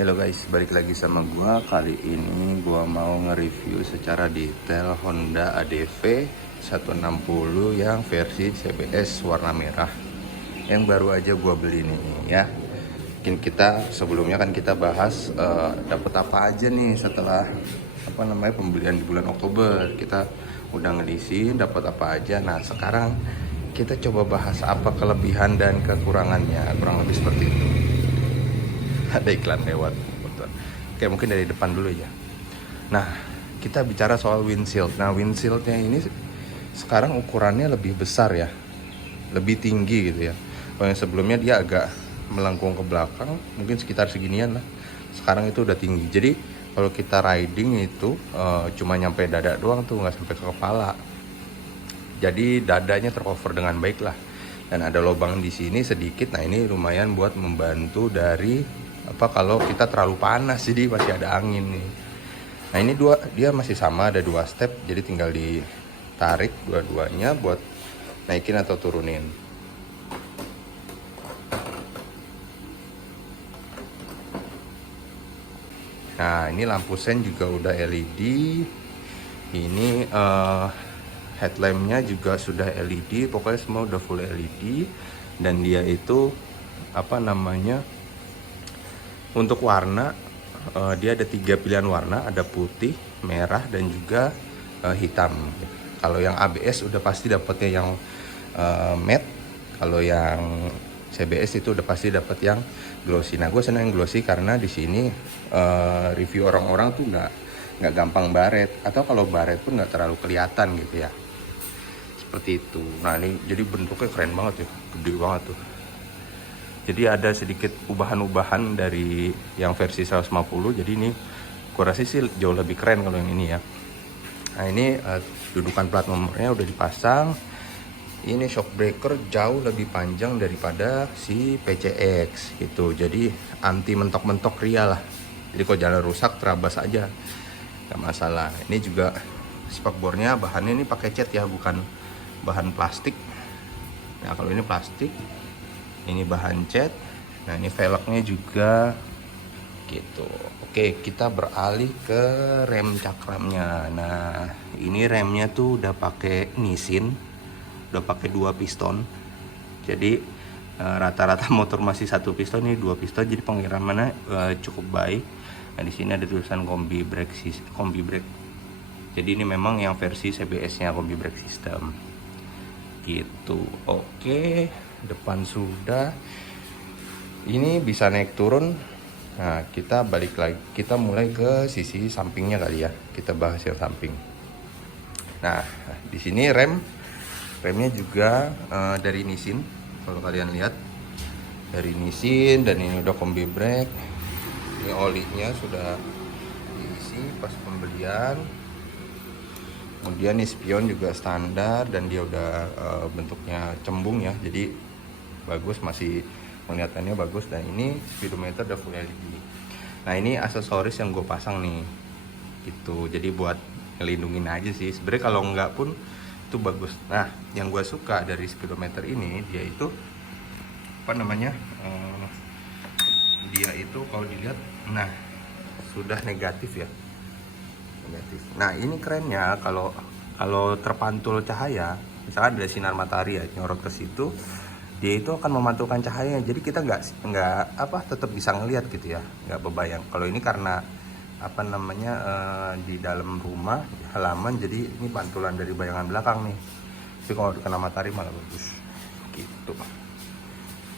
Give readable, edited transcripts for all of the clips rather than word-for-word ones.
Halo guys, balik lagi sama gua. Kali ini gua mau nge-review secara detail Honda ADV 160 yang versi CBS warna merah yang baru aja gua beli nih ya. Mungkin kita sebelumnya kan kita bahas dapat apa aja nih setelah pembelian di bulan Oktober. Kita udah ngedisin dapat apa aja. Nah, sekarang kita coba bahas apa kelebihan dan kekurangannya, kurang lebih seperti itu. Ada iklan lewat. Oke, mungkin dari depan dulu ya. Nah, kita bicara soal windshield. Nah, windshieldnya ini sekarang ukurannya lebih besar ya, lebih tinggi gitu ya. Kalau yang sebelumnya dia agak melengkung ke belakang, mungkin sekitar seginian lah. Sekarang itu udah tinggi. Jadi kalau kita riding itu cuma nyampe dada doang tuh, nggak sampai ke kepala. Jadi dadanya tercover dengan baik lah. Dan ada lubang di sini sedikit. Nah, ini lumayan buat membantu dari kalau kita terlalu panas, jadi masih ada angin nih. Nah, ini dia masih sama, ada 2 step, jadi tinggal ditarik dua-duanya buat naikin atau turunin. Nah, ini lampu sen juga udah LED. Ini headlampnya juga sudah LED, pokoknya semua udah full LED. Dan dia itu untuk warna dia ada 3 pilihan warna, ada putih, merah, dan juga hitam. Kalau yang ABS udah pasti dapetnya yang matte. Kalau yang CBS itu udah pasti dapet yang glossy. Nah, gue seneng yang glossy karena di sini review orang-orang tuh nggak gampang baret, atau kalau baret pun nggak terlalu kelihatan gitu ya. Seperti itu. Nah, ini jadi bentuknya keren banget ya, gede banget tuh. Jadi ada sedikit ubahan-ubahan dari yang versi 150. Jadi ini gue rasa sih jauh lebih keren kalau yang ini ya. Nah, ini dudukan plat nomornya udah dipasang. Ini shock breaker jauh lebih panjang daripada si PCX gitu. Jadi anti mentok-mentok ria lah. Jadi kalau jalan rusak terabas aja, gak masalah. Ini juga spakbornya bahannya ini pakai cat ya, bukan bahan plastik. Nah, kalau ini plastik, ini bahan cat. Nah, ini velgnya juga gitu. Oke, kita beralih ke rem cakramnya. Nah, ini remnya tuh udah pakai Nissin, udah pakai 2 piston. Jadi rata-rata motor masih 1 piston, ini 2 piston, jadi pengiramannya cukup baik. Nah, di sini ada tulisan combi brake. Jadi ini memang yang versi CBS-nya, combi brake system gitu. Oke, depan sudah. Ini bisa naik turun. Nah, kita balik lagi, kita mulai ke sisi sampingnya kali ya. Kita bahas yang samping. Nah, di sini remnya juga dari Nissin. Kalau kalian lihat, dari Nissin, dan ini udah combi brake. Ini olinya sudah diisi pas pembelian. Kemudian nih spion juga standar, dan dia udah bentuknya cembung ya, jadi bagus, masih penglihatannya bagus. Dan ini speedometer udah full LED. Nah, ini aksesoris yang gue pasang nih gitu, jadi buat ngelindungin aja sih sebenarnya, kalau enggak pun itu bagus. Nah, yang gue suka dari speedometer ini, dia itu dia itu kalau dilihat, nah sudah negatif ya. Nah, ini kerennya, kalau terpantul cahaya, misalkan ada sinar matahari ya nyorot ke situ, dia itu akan memantulkan cahayanya. Jadi kita tetap bisa ngelihat gitu ya, nggak bebayang. Kalau ini karena di dalam rumah, di halaman, jadi ini pantulan dari bayangan belakang nih. Tapi kalau kena matahari malah bagus gitu.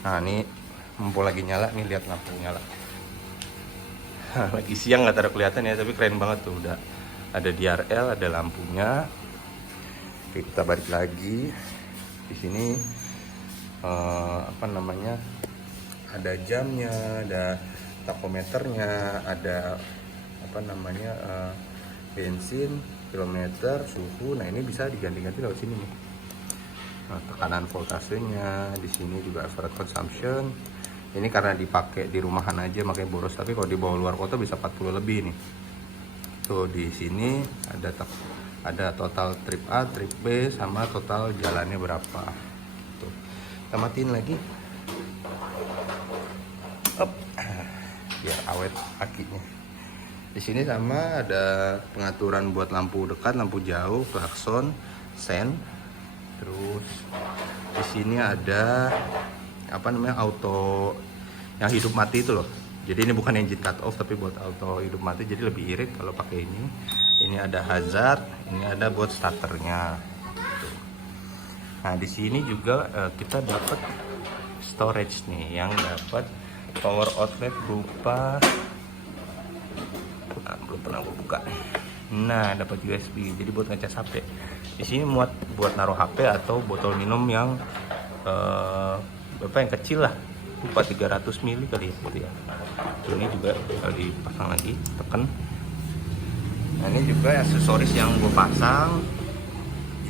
Nah, ini mumpung lagi nyala nih, lihat lampu nyala. Lagi siang nggak terlalu kelihatan ya, tapi keren banget tuh, udah ada DRL, ada lampunya. Oke, kita balik lagi. Di sini ada jamnya, ada tachometernya, ada bensin, kilometer, suhu. Nah, ini bisa diganti-ganti lewat sini nih. Nah, tekanan voltasenya di sini juga average consumption. Ini karena dipakai di rumahan aja makanya boros, tapi kalau dibawa luar kota bisa 40 lebih nih. Tuh, di sini ada total trip A, trip B, sama total jalannya berapa. Tuh, kita matiin lagi. biar awet akinya. Di sini sama ada pengaturan buat lampu dekat, lampu jauh, klakson, sen. Terus di sini ada apa namanya, auto yang hidup mati itu loh. Jadi ini bukan engine cut off tapi buat auto hidup mati, jadi lebih irit kalau pakai ini. Ini ada hazard, ini ada buat starternya. Nah di sini juga kita dapat storage nih, yang dapat power outlet berupa belum pernah gue buka. Nah dapat USB, jadi buat ngecas HP. Di sini muat buat naruh HP atau botol minum yang berapa yang kecil lah, lupa 300 ml kali ya gitu ya. Ini juga kalau dipasang lagi, tekan. Nah ini juga aksesoris yang gue pasang,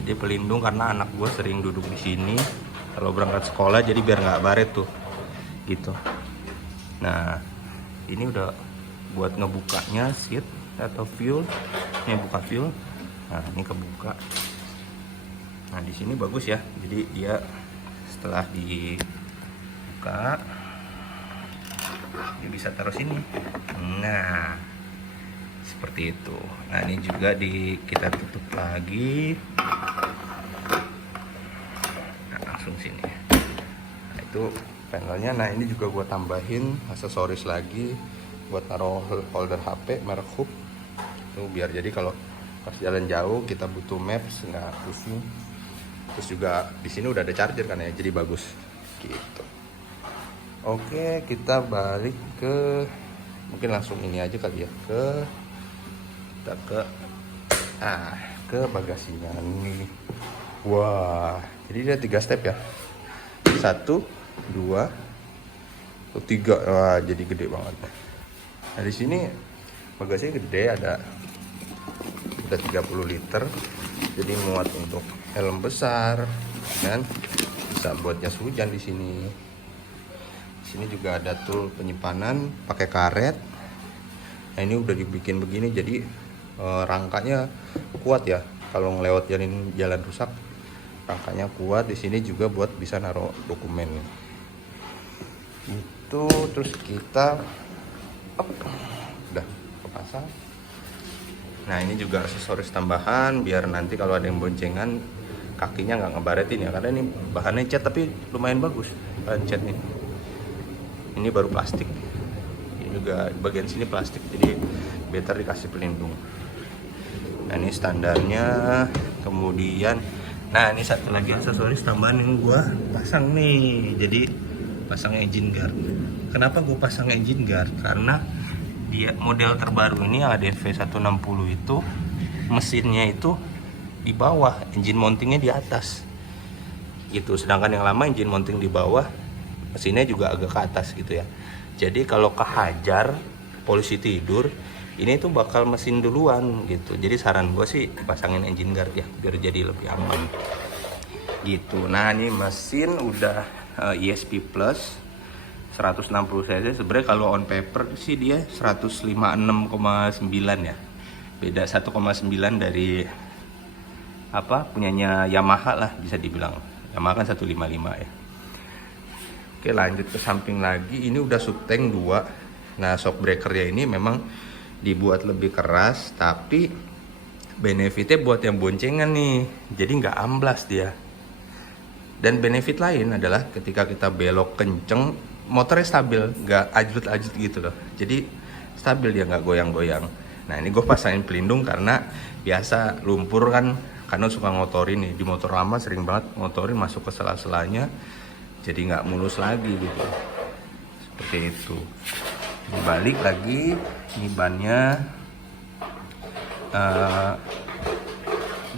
jadi pelindung karena anak gue sering duduk di sini kalau berangkat sekolah, jadi biar nggak baret tuh gitu. Nah ini udah buat ngebukanya seat atau fuel, ini buka fuel. Nah ini kebuka. Nah di sini bagus ya, jadi dia setelah dibuka dia bisa taruh sini. Nah seperti itu. Nah ini juga kita tutup lagi. Nah, langsung sini. Nah itu panelnya. Nah ini juga gua tambahin aksesoris lagi buat taruh holder HP merek Hub. Tuh biar jadi kalau pas jalan jauh kita butuh maps nggak pusing. Terus juga di sini udah ada charger kan ya, jadi bagus gitu. Oke, kita balik ke, mungkin langsung ini aja kali ya, kita ke bagasinya nih. Wah, jadi dia 3 step ya. 1, 2, 3. Wah, jadi gede banget. Nah di sini bagasinya gede, ada 30 liter, jadi muat untuk helm besar dan bisa buat jas hujan di sini. Di sini juga ada tool penyimpanan pakai karet. Nah ini udah dibikin begini, jadi rangkanya kuat ya. Kalau ngelewat jalan rusak, rangkanya kuat. Di sini juga buat bisa naruh dokumen. Itu terus kita udah kepasang. Nah ini juga aksesoris tambahan biar nanti kalau ada yang boncengan kakinya nggak ngebaretin ya, karena ini bahannya cat tapi lumayan bagus bahan cat ini. Ini baru plastik, ini juga bagian sini plastik, jadi better dikasih pelindung. Nah ini standarnya. Kemudian nah ini satu lagi aksesoris tambahan yang gua pasang nih, jadi pasang engine guard. Kenapa gue pasang engine guard? Karena dia model terbaru ini yang ADV 160 itu mesinnya itu di bawah, engine mountingnya di atas gitu. Sedangkan yang lama engine mounting di bawah, mesinnya juga agak ke atas gitu ya. Jadi kalau kehajar polisi tidur, ini tuh bakal mesin duluan gitu. Jadi saran gue sih pasangin engine guard ya, biar jadi lebih aman gitu. Nah ini mesin udah ESP Plus 160 cc. Sebenarnya kalau on paper sih dia 156,9 ya. Beda 1,9 dari apa punyanya Yamaha lah, bisa dibilang. Yamaha kan 155 ya. Oke, lanjut ke samping lagi. Ini udah subtank 2. Nah, shock breakernya ini memang dibuat lebih keras, tapi benefitnya buat yang boncengan nih. Jadi nggak amblas dia. Dan benefit lain adalah ketika kita belok kenceng, motornya stabil, nggak ajut-ajut gitu loh. Jadi stabil, dia nggak goyang-goyang. Nah ini gue pasangin pelindung karena biasa lumpur kan, karena suka ngotorin nih. Di motor lama sering banget ngotorin, masuk ke sela-selanya, jadi nggak mulus lagi gitu. Seperti itu. Balik lagi, ini bannya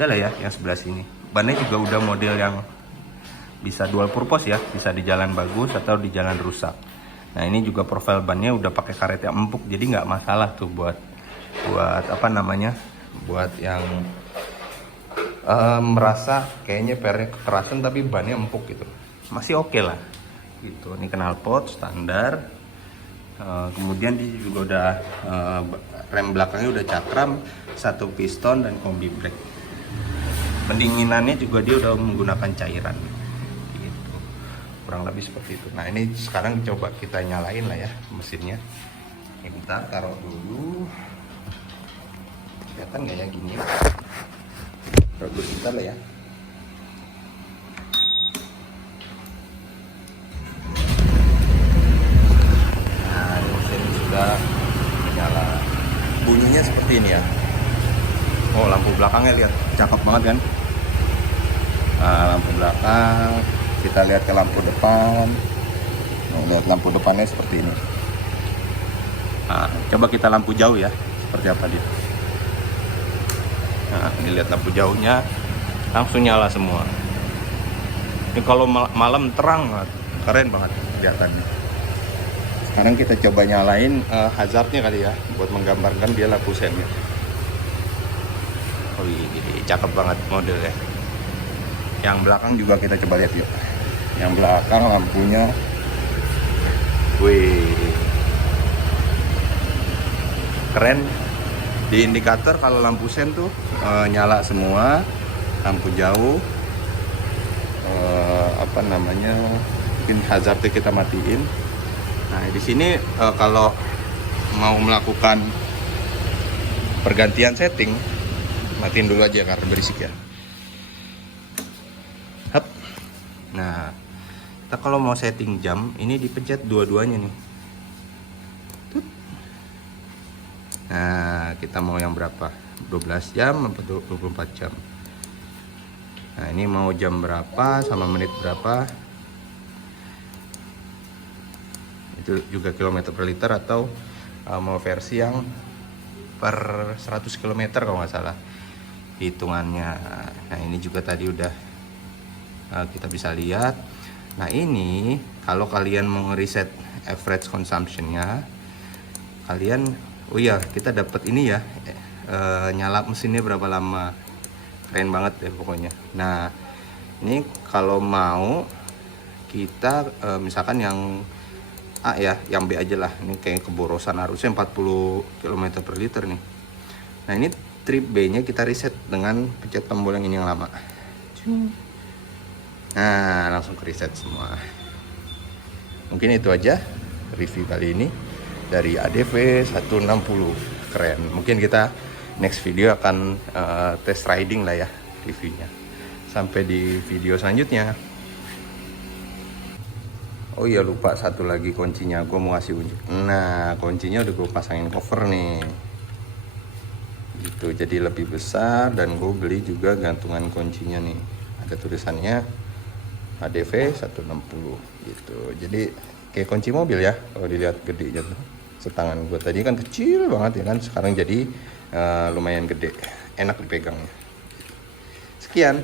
udah lah ya yang sebelah sini. Bannya juga udah model yang bisa dual purpose ya, bisa di jalan bagus atau di jalan rusak. Nah ini juga profil bannya udah pakai karet yang empuk, jadi nggak masalah tuh buat apa namanya, buat yang merasa kayaknya pernya kekerasan tapi bannya empuk gitu, masih oke lah gitu. Ini knalpot standar. Kemudian dia juga udah rem belakangnya udah cakram, 1 piston dan kombi brake. Pendinginannya juga dia udah menggunakan cairan. Kurang lebih seperti itu. Nah ini sekarang coba kita nyalain lah ya mesinnya. Oke, kita taruh dulu. Kelihatan nggak ya gini? Taruh dulu kita lah ya. Nah, mesin sudah menyala. Bunyinya seperti ini ya. Oh, lampu belakangnya lihat, cakep banget kan? Nah, lampu belakang. Kita lihat ke lampu depan. Nah, lihat lampu depannya seperti ini. Nah, coba kita lampu jauh ya, seperti apa dia. Nah, ini lihat lampu jauhnya langsung nyala semua. Ini kalau malam terang banget, keren banget kelihatannya. Sekarang kita coba nyalain hazardnya kali ya, buat menggambarkan dia lampu sennya. Oh iya, cakep banget modelnya. Yang belakang juga kita coba lihat yuk. Yang belakang lampunya, wih, keren. Di indikator kalau lampu sen tuh nyala semua, lampu jauh, apa namanya, mungkin hazardnya kita matiin. Nah di sini kalau mau melakukan pergantian setting, matiin dulu aja karena berisik ya. Hup. Nah kita kalau mau setting jam, ini dipencet dua-duanya nih. Nah, kita mau yang berapa? 12 jam atau 24 jam? Nah, ini mau jam berapa sama menit berapa? Itu juga kilometer per liter atau mau versi yang per 100 km kalau nggak salah hitungannya. Nah, ini juga tadi udah kita bisa lihat. Nah, ini kalau kalian mau reset average consumption-nya, kalian oh iya, kita dapat ini ya, nyala mesinnya berapa lama. Keren banget ya pokoknya. Nah, ini kalau mau kita misalkan yang A ya, yang B aja lah. Ini kayak keborosan arusnya 40 km per liter nih. Nah, ini trip B-nya kita reset dengan pencet tombol yang ini yang lama. Nah, langsung ke reset semua. Mungkin itu aja review kali ini dari ADV 160. Keren. Mungkin kita next video akan test riding lah ya reviewnya. Sampai di video selanjutnya. Oh iya, lupa satu lagi kuncinya, gue mau ngasih unjuk. Nah, kuncinya udah gue pasangin cover nih gitu, jadi lebih besar. Dan gue beli juga gantungan kuncinya nih, ada tulisannya ADV 160 gitu. Jadi kayak kunci mobil ya, kalau dilihat gede gitu. Setangan gue tadi kan kecil banget ya kan, sekarang jadi lumayan gede, enak dipegangnya. Sekian.